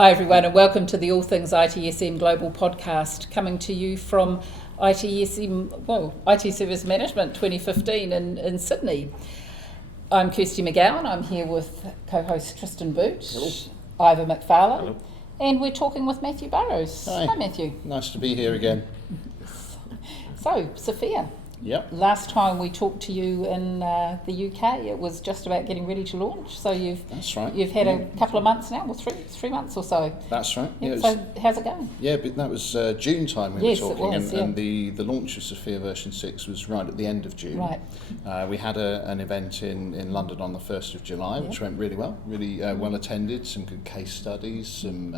Hi everyone, and welcome to the All Things ITSM Global Podcast, coming to you from IT Service Management 2015 in Sydney. I'm Kirsty McGowan. I'm here with co-host Tristan Boot, Hello. Ivor McFarlane, Hello. and we're talking with Matthew Burrows. Hi. Matthew. Nice to be here again. So, Sofia, Yep. last time we talked to you in the UK, it was just about getting ready to launch. So That's right. you've had a couple of months now, or three months or so. That's right. Yep, Yeah, so how's it going? but that was June time we Yes, were it talking, was, and the launch of Safir version 6 was right at the end of June. Right. We had an event in London on the 1st of July, which went really well, well attended, some good case studies, some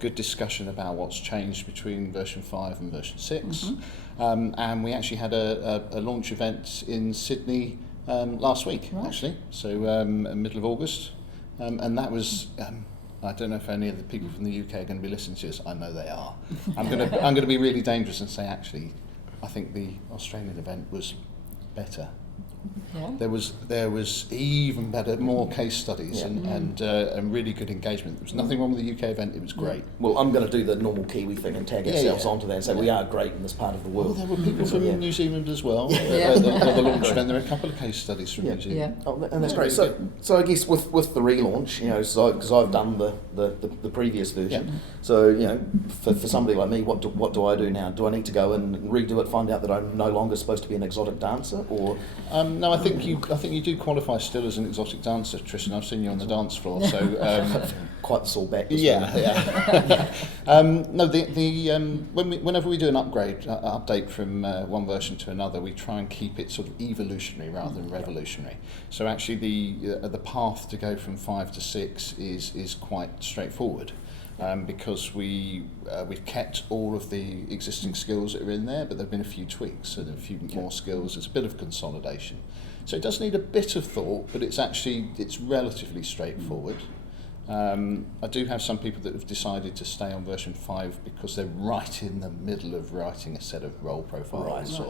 good discussion about what's changed between version 5 and version 6. Mm-hmm. And we actually had a launch event in Sydney last week, actually, so middle of August. And that was, I don't know if any of the people from the UK are going to be listening to this. I know they are. I'm going to be really dangerous and say, actually, I think the Australian event was better. Yeah. There was even better, more case studies and really good engagement. There was nothing wrong with the UK event. It was great. Well, I'm going to do the normal Kiwi thing and tag ourselves onto that and say we are great in this part of the Well, world. there were people from New Zealand as well. Yeah. At the launch event, there were a couple of case studies from New Zealand. Yeah. Oh, and that's great. So I guess with the relaunch, because I've done the previous version. Yeah. So for somebody like me, what do I do now? Do I need to go and redo it, find out that I'm no longer supposed to be an exotic dancer, or? No, I think you do qualify still as an exotic dancer, Tristan. I've seen you on the dance floor, so Quite the sore back. yeah. No, whenever we do an update from one version to another, we try and keep it sort of evolutionary rather than revolutionary. So actually, the path to go from 5 to 6 is quite straightforward. Because we've kept all of the existing skills that are in there, but there have been a few tweaks, so there are a few more skills. There's a bit of consolidation. So it does need a bit of thought, but it's relatively straightforward. I do have some people that have decided to stay on version 5 because they're right in the middle of writing a set of role profiles,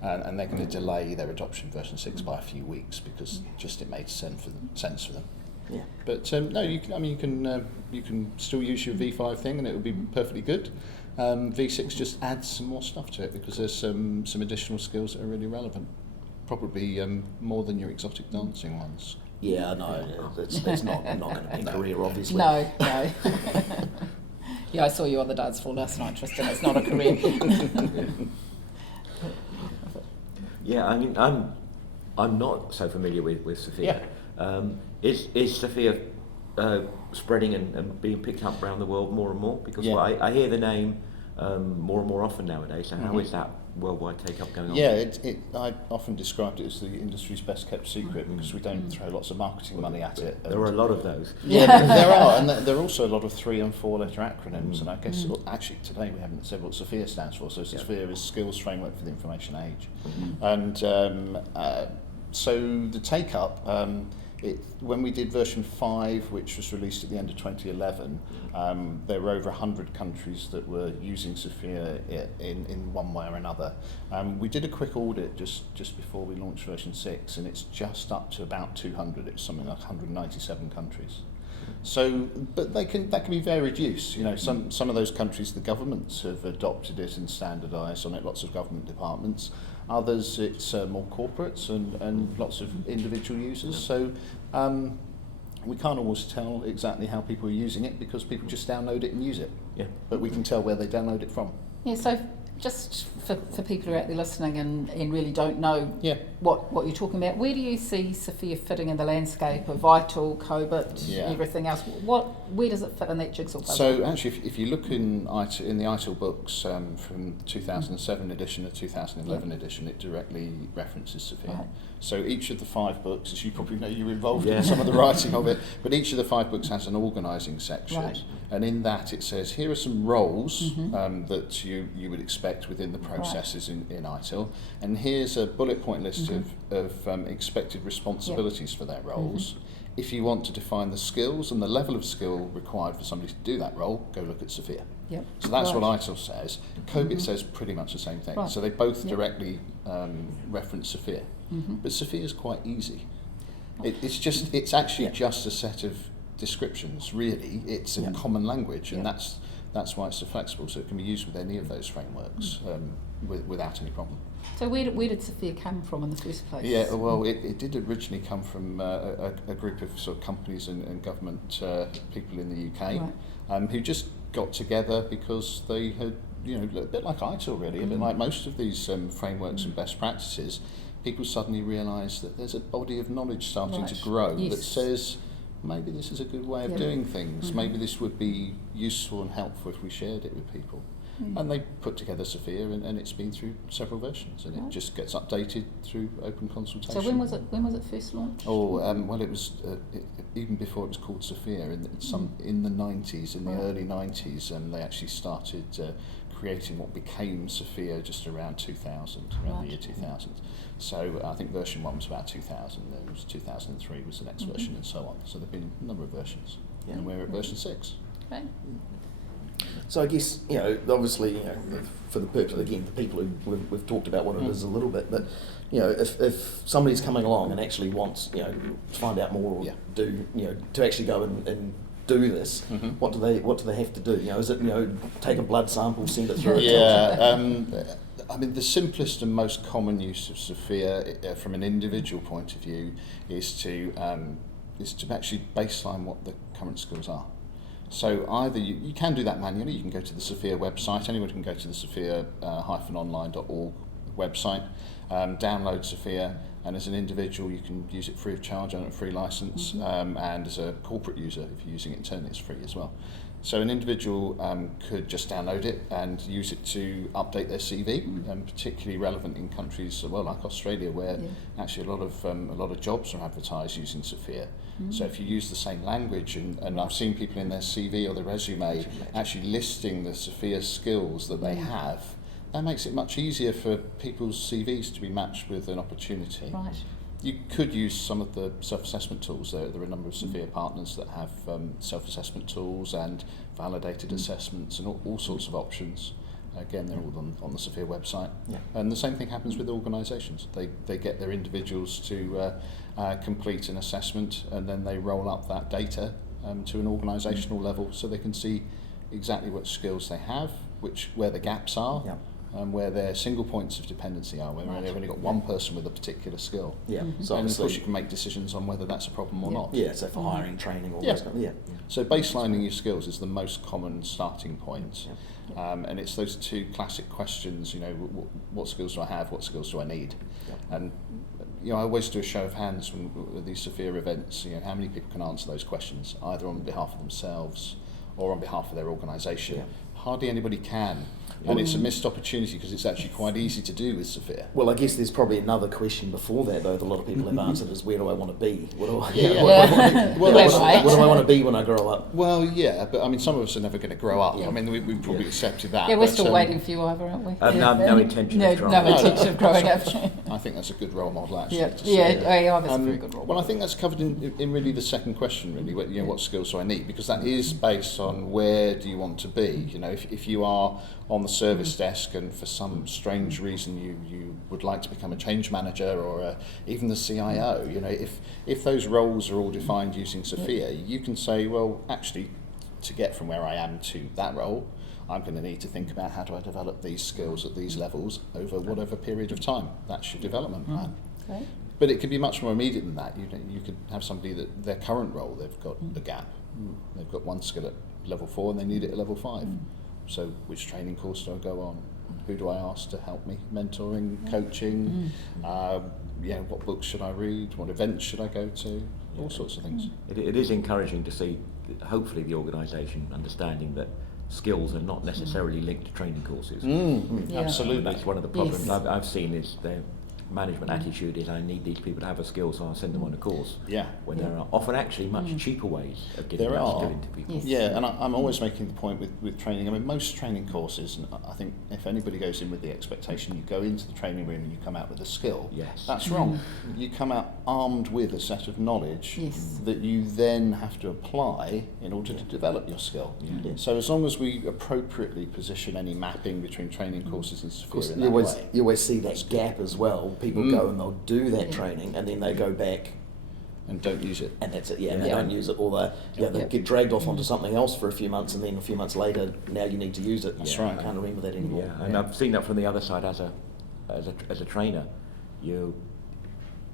and they're going to delay their adoption of version 6 by a few weeks because it made sense for them. Yeah. But no, you can still use your V5 thing, and it will be perfectly good. V6 just adds some more stuff to it because there's some additional skills that are really relevant. Probably more than your exotic dancing ones. Yeah, no, it's not going to be a career, obviously. No. Yeah, I saw you on the dance floor last night, Tristan. It's not a career. Yeah, I mean, I'm not so familiar with Sofia. Yeah. Is Sofia spreading and being picked up around the world more and more? Because I hear the name more and more often nowadays. So how is that worldwide take-up going on? Yeah, I often described it as the industry's best kept secret because we don't throw lots of marketing money at it. There are a lot of those. Yeah, there are, and there are also a lot of 3 and 4 letter acronyms. And I guess actually today we haven't said what Sofia stands for. So Sofia is Skills Framework for the Information Age, and so the take-up. When we did version 5, which was released at the end of 2011, there were over 100 countries that were using Sofia in one way or another. We did a quick audit just before we launched version 6, and it's just up to about 200. It's something like 197 countries. So, but that can be varied use. Some of those countries, the governments have adopted it and standardised on it. Lots of government departments. Others, it's more corporates and lots of individual users. So we can't always tell exactly how people are using it because people just download it and use it. Yeah. But we can tell where they download it from. Yeah, so just for people who are out there listening and really don't know what you're talking about, where do you see Sofia fitting in the landscape of Vital, Cobit, everything else? Where does it fit in that jigsaw puzzle? So actually, if you look in the ITIL books from 2007 edition to 2011 edition, it directly references Sofia. Right. So each of the 5 books, as you probably know, you're involved in some of the writing of it, but each of the 5 books has an organising section, and in that it says, here are some roles that you would expect within the processes in ITIL, and here's a bullet point list of expected responsibilities for their roles. If you want to define the skills and the level of skill required for somebody to do that role, go look at Sofia. Yep. So that's what ITIL says. Cobit says pretty much the same thing. Right. So they both directly reference Sofia. But Sofia is quite easy. It's actually just a set of descriptions. Really, it's a common language, and that's why it's so flexible. So it can be used with any of those frameworks without any problem. So where did Safir come from in the first place? Yeah, well, it did originally come from a group of sort of companies and government people in the UK who just got together because they had, a bit like Aight really, a bit like most of these frameworks and best practices, people suddenly realise that there's a body of knowledge starting to grow that says, maybe this is a good way of doing things, maybe this would be useful and helpful if we shared it with people. And they put together Safir, and it's been through several versions, and it just gets updated through open consultation. So when was it first launched? Well, it was even before it was called Safir. In the 90s, in the early 90s, and they actually started creating what became Safir just around 2000, around the year 2000. So I think version 1 was about 2000, then it was 2003 was the next version, and so on. So there've been a number of versions, and we're at version 6. Okay. So I guess, obviously, for the purpose, again, the people who we've talked about what it is a little bit, but, if somebody's coming along and actually wants, to find out more or do, to actually go and do this, what do they have to do? Is it, take a blood sample, send it through? I mean, the simplest and most common use of Safir from an individual point of view is to actually baseline what the current skills are. So either you can do that manually, you can go to the Safir website, anyone can go to the Safir-online.org website, download Safir, and as an individual you can use it free of charge on a free license, and as a corporate user, if you're using it internally, it's free as well. So an individual could just download it and use it to update their CV, and particularly relevant in countries like Australia, where actually a lot of jobs are advertised using Safir. So if you use the same language, and I've seen people in their CV or their resume actually listing the Safir skills that they have, that makes it much easier for people's CVs to be matched with an opportunity. Right. You could use some of the self-assessment tools. There are a number of Safir partners that have self-assessment tools and validated assessments and all sorts of options. Again, they're all on the Safir website. And the same thing happens with organisations. They get their individuals to complete an assessment, and then they roll up that data to an organisational level so they can see exactly what skills they have, where the gaps are, where their single points of dependency are, where they've only got one person with a particular skill. So and of course you can make decisions on whether that's a problem or not. So for hiring, training, all that stuff. So baselining your skills is the most common starting point. And it's those two classic questions, what skills do I have, what skills do I need? And I always do a show of hands with these Safir events, how many people can answer those questions, either on behalf of themselves or on behalf of their organisation. Hardly anybody can. And it's a missed opportunity because it's actually quite easy to do with Safir. Well, I guess there's probably another question before that, though, that a lot of people have answered, is where do I want to be? What do I want to be when I grow up? Well, but I mean, some of us are never going to grow up. I mean, we've probably accepted that. Yeah, we're still waiting for you either, aren't we? No intention of growing up. No intention of growing up. I think that's a good role model, actually. That's a very good role model. Well, I think that's covered in really the second question, really, what skills do I need? Because that is based on where do you want to be. If you are on the service desk and for some strange reason you would like to become a change manager or even the CIO, if those roles are all defined using Safir, you can say, well, actually, to get from where I am to that role, I'm going to need to think about how do I develop these skills at these levels over whatever period of time. That's your development plan. Okay. But it could be much more immediate than that. You could have somebody that their current role, they've got a gap. They've got one skill at level 4 and they need it at level 5. So which training course do I go on? Who do I ask to help me? Mentoring, coaching, what books should I read? What events should I go to? All sorts of things. It is encouraging to see, hopefully, the organisation understanding that skills are not necessarily linked to training courses. Absolutely. That's one of the problems I've seen is their management attitude is I need these people to have a skill, so I'll send them on a course. When there are often actually much cheaper ways of getting that skill into people. And I'm always making the point with training. I mean, most training courses, and I think if anybody goes in with the expectation you go into the training room and you come out with a skill, that's wrong. You come out armed with a set of knowledge that you then have to apply in order to develop your skill. So as long as we appropriately position any mapping between training courses and Safir in that way, you always see that gap as well. People go and they'll do that training and then they go back and don't use it. And that's it, and they don't use it, or they get dragged off onto something else for a few months, and then a few months later, now you need to use it. That's right. I can't remember that anymore. Yeah, and I've seen that from the other side as a trainer.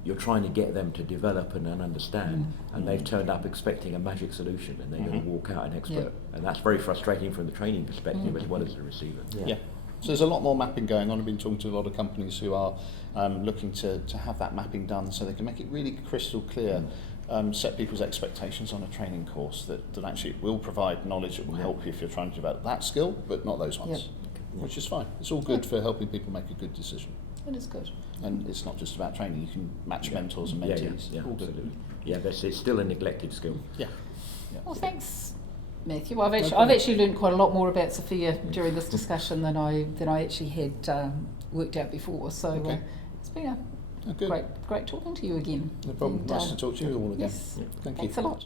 You're trying to get them to develop and understand, and they've turned up expecting a magic solution, and they're going to walk out an expert, and that's very frustrating from the training perspective as well as the receiver. Yeah. So there's a lot more mapping going on. I've been talking to a lot of companies who are looking to have that mapping done so they can make it really crystal clear, set people's expectations on a training course that actually will provide knowledge that will help you if you're trying to develop that skill, but not those ones, which is fine. It's all good for helping people make a good decision. It is good. And it's not just about training. You can match mentors and mentees. Yeah, all good. absolutely. Yeah, it's still a neglected skill. Yeah. Well, thanks, Matthew. I've actually learned quite a lot more about Sofia during this discussion than I actually had worked out before. So it's been a great talking to you again. No problem. And, nice to talk to you all again. Yes. Thank you. Thanks a lot.